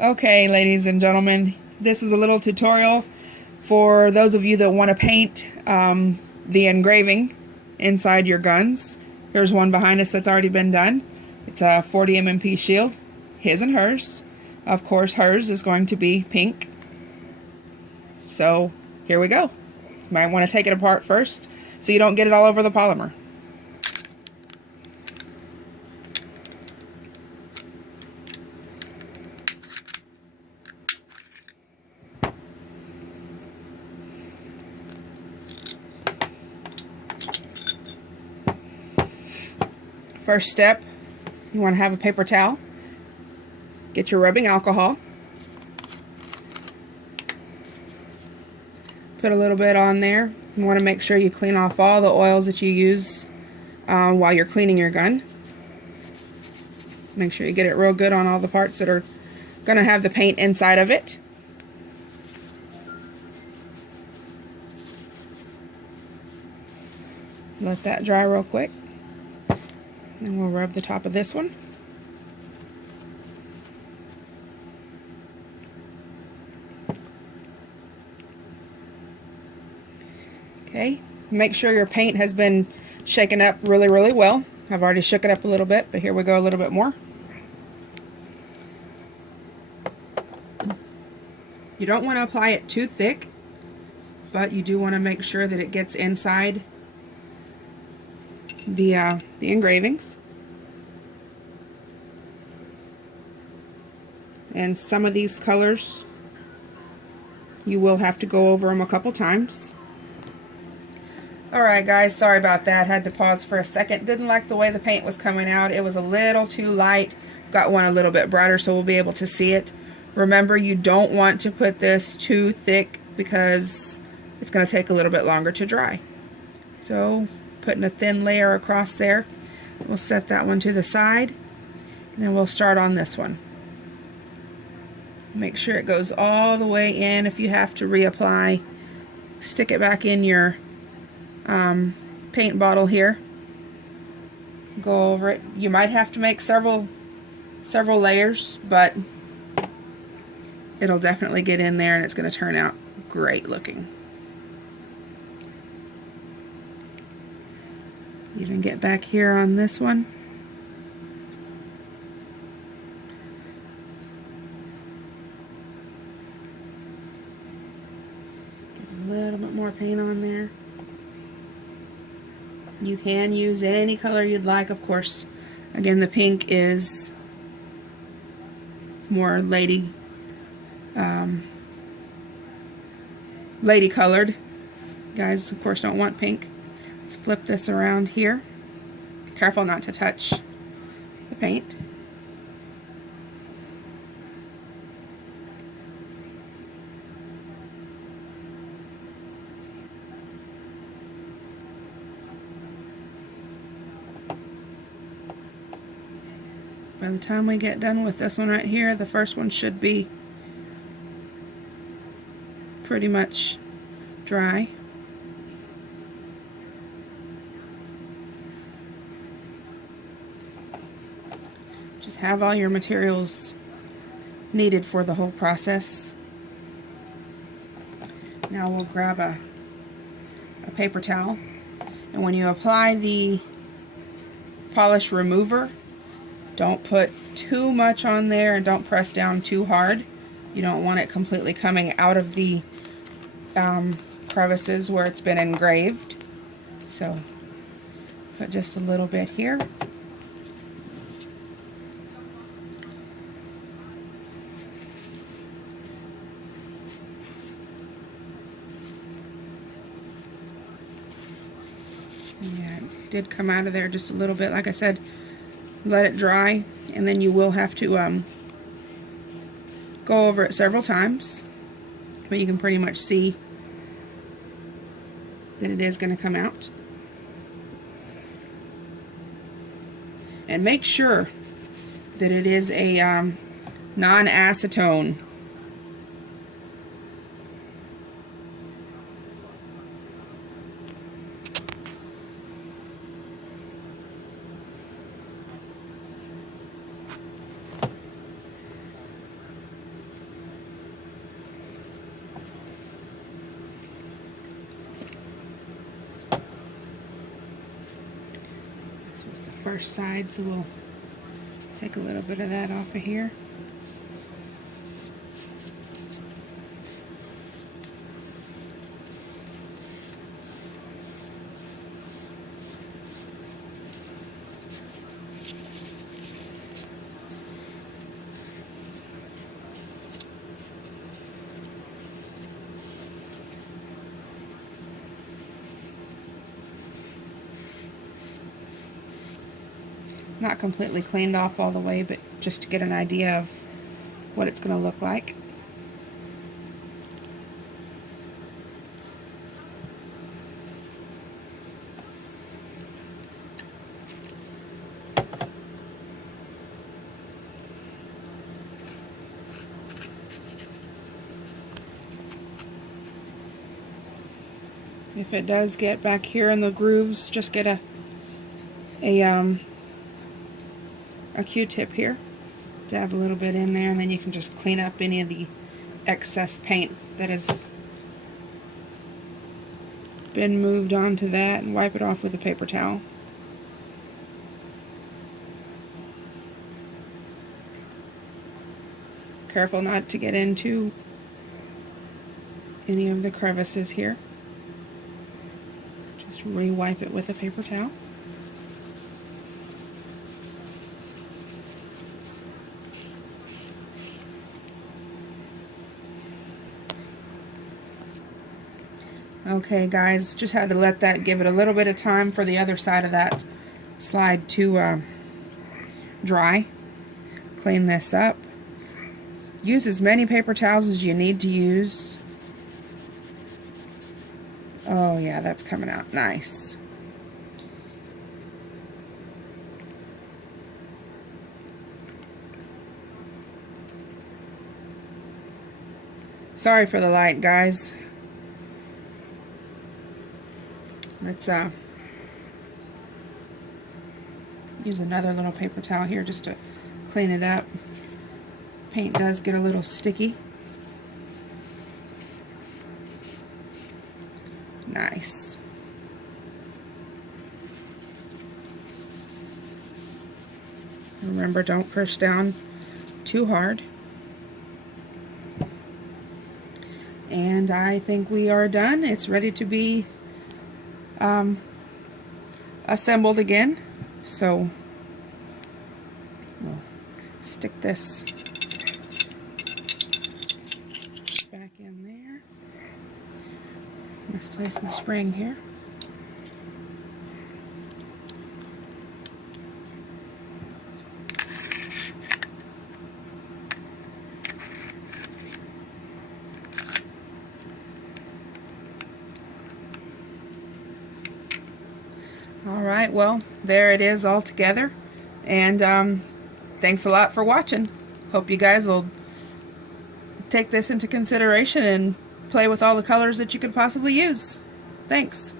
Okay, ladies and gentlemen, this is a little tutorial for those of you that want to paint the engraving inside your guns. Here's one behind us that's already been done. It's a 40 MMP shield, his and hers. Of course, hers is going to be pink. So here we go. You might want to take it apart first so you don't get it all over the polymer. First step, you want to have a paper towel. Get your rubbing alcohol. Put a little bit on there. You want to make sure you clean off all the oils that you use while you're cleaning your gun. Make sure you get it real good on all the parts that are going to have the paint inside of it. Let that dry real quick. Then we'll rub the top of this one. Okay, make sure your paint has been shaken up really well. I've already shook it up a little bit, but here we go a little bit more. You don't want to apply it too thick, but you do want to make sure that it gets inside the engravings. And some of these colors you will have to go over them a couple times. Alright guys, sorry about that. Had to pause for a second. Didn't like the way the paint was coming out. It was a little too light. Got one a little bit brighter so we'll be able to see it. Remember, you don't want to put this too thick because it's going to take a little bit longer to dry. So putting a thin layer across there. We'll set that one to the side, and then we'll start on this one. Make sure it goes all the way in. If you have to reapply, stick it back in your paint bottle here. Go over it. You might have to make several layers, but it'll definitely get in there and it's going to turn out great looking. Even get back here on this one. Get a little bit more paint on there. You can use any color you'd like, of course. Again, the pink is more lady colored. Guys, of course, don't want pink. Let's flip this around here. Careful not to touch the paint. By the time we get done with this one right here, the first one should be pretty much dry. Just have all your materials needed for the whole process. Now we'll grab a paper towel, and when you apply the polish remover, don't put too much on there and don't press down too hard. You don't want it completely coming out of the crevices where it's been engraved. So put just a little bit here. Yeah, it did come out of there just a little bit. Like I said, let it dry, and then you will have to go over it several times, but you can pretty much see that it is going to come out. And make sure that it is a non-acetone. This was the first side, so we'll take a little bit of that off of here. Not completely cleaned off all the way, but just to get an idea of what it's going to look like. If it does get back here in the grooves, just get a Q-tip here, dab a little bit in there, and then you can just clean up any of the excess paint that has been moved onto that and wipe it off with a paper towel. Careful not to get into any of the crevices here. Just re-wipe it with a paper towel. Okay guys, just had to let that give it a little bit of time for the other side of that slide to dry. Clean this up. Use as many paper towels as you need to use. Oh yeah, that's coming out nice. Sorry for the light, guys. Let's use another little paper towel here just to clean it up. Paint does get a little sticky. Nice. Remember, don't push down too hard. And I think we are done. It's ready to be assembled again. So we'll stick this back in there. Misplaced my spring here. Alright, well, there it is all together. And thanks a lot for watching. Hope you guys will take this into consideration and play with all the colors that you could possibly use. Thanks.